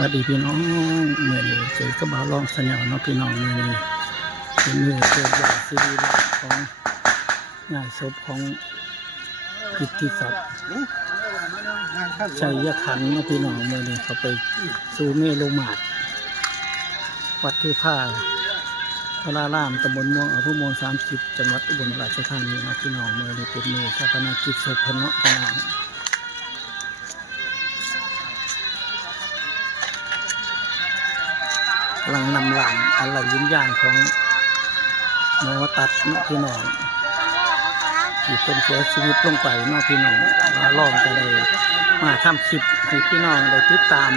วัสดีพี่น้องเมื่อนี้เจอกับบ่าวลองสัญญาเนาะพี่น้องเมื่อนี้เป็นมือเกิดใหญ่ซีรีส์ของงานศพของกิตติศักดิ์ชัยขันธ์เนาะพี่น้องเมื่อนี้เขาไปสู่เมรุมาตรวัดที่ผ้าพระรามตำบลม่วงอำเภอม่วง30จังหวัดอุบลราชธานีเนาะพี่น้องเมื่อนี้เป็นมือชาปนกิจศพเนาะพี่น้องกำลังนำหลังอะไรวิญญาณของหมอตัดเนาะพี่น้องที่เป็นเสียชีวิตลงไปเนาะพี่น้องมาลองกันเลยมาทำคลิปให้พี่น้องได้ติดตาม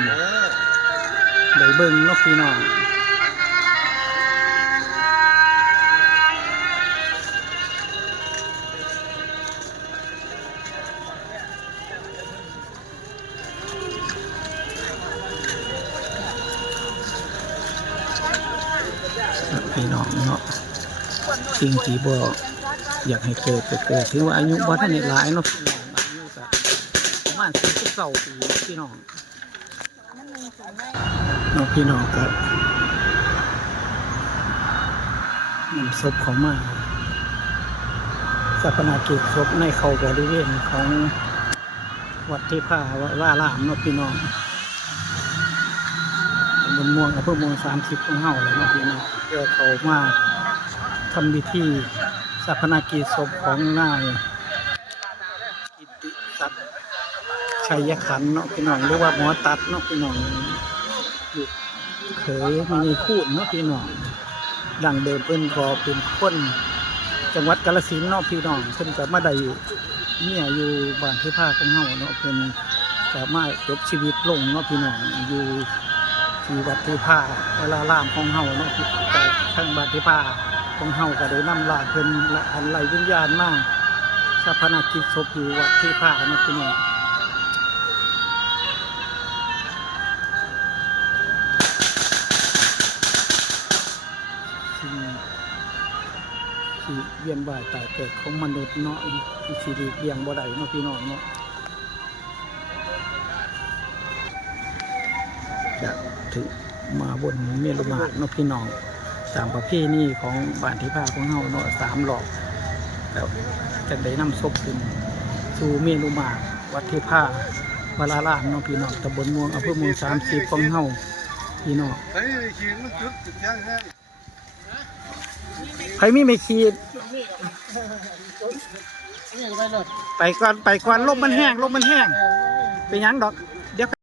ได้เบิ่งเนาะพี่น้องพี่น้องเนาะสิ่งที่บ่อยากให้เกิดก็เกิดถือว่าอายุบ่ทันได้หลายเนาะพี่น้องอายุก็ประมาณ49 ปีพี่น้องเนาะพี่น้องก็นำศพของมาชาปนกิจศพในเขาบริเวณของวัดที่ผ้าวารามเนาะพี่น้องบนม่วงอำเภอม่วง30ของเฮาเลยเนาะพี่น้องเพื่อเขามาทำพิธีชาปนกิจศพของนายกิตติศักดิ์ชัยขันธ์เนาะพี่น้องหรือว่าหมอตัดเนาะพี่น้องอยู่เขยมีคูดเนาะพี่น้องดังเดิมเพิ่นก็เป็นคนจังหวัดกาฬสินธุ์เนาะพี่น้องเพิ่นก็มาได้เมียอยู่บ้านที่ผ้าของเฮาเนาะเพิ่นก็มาจบชีวิตลงเนาะพี่น้องอยู่ที่วัดที่ผ้าวรารามของเฮาเนาะที่ทางวัดที่ผ้าของเฮาก็ได้นำลาเพิ่นอันไหลวิญญาณมาชาปนกิจศพอยู่วัดที่ผ้าเนาะพี่น้องที่เวียนว่ายตายเกิดของมนุษย์เนาะที่สิริเลี้ยงบ่ได้เนาะพี่น้องเนาะจะถึงมาบนเมรุมาตรเนาะพี่น้องตามประเพณีของบ้านที่ผ้าของเฮาเนาะ3 รอบแล้วจะได้นำศพขึ้นสู่เมรุมาตรวัดที่ผ้าวรารามเนาะพี่น้องตำบลม่วงอำเภอม่วง30ของเฮาพี่น้องใครมีไม่ขีดไปก่อนลมมันแห้งเป็นยังดอก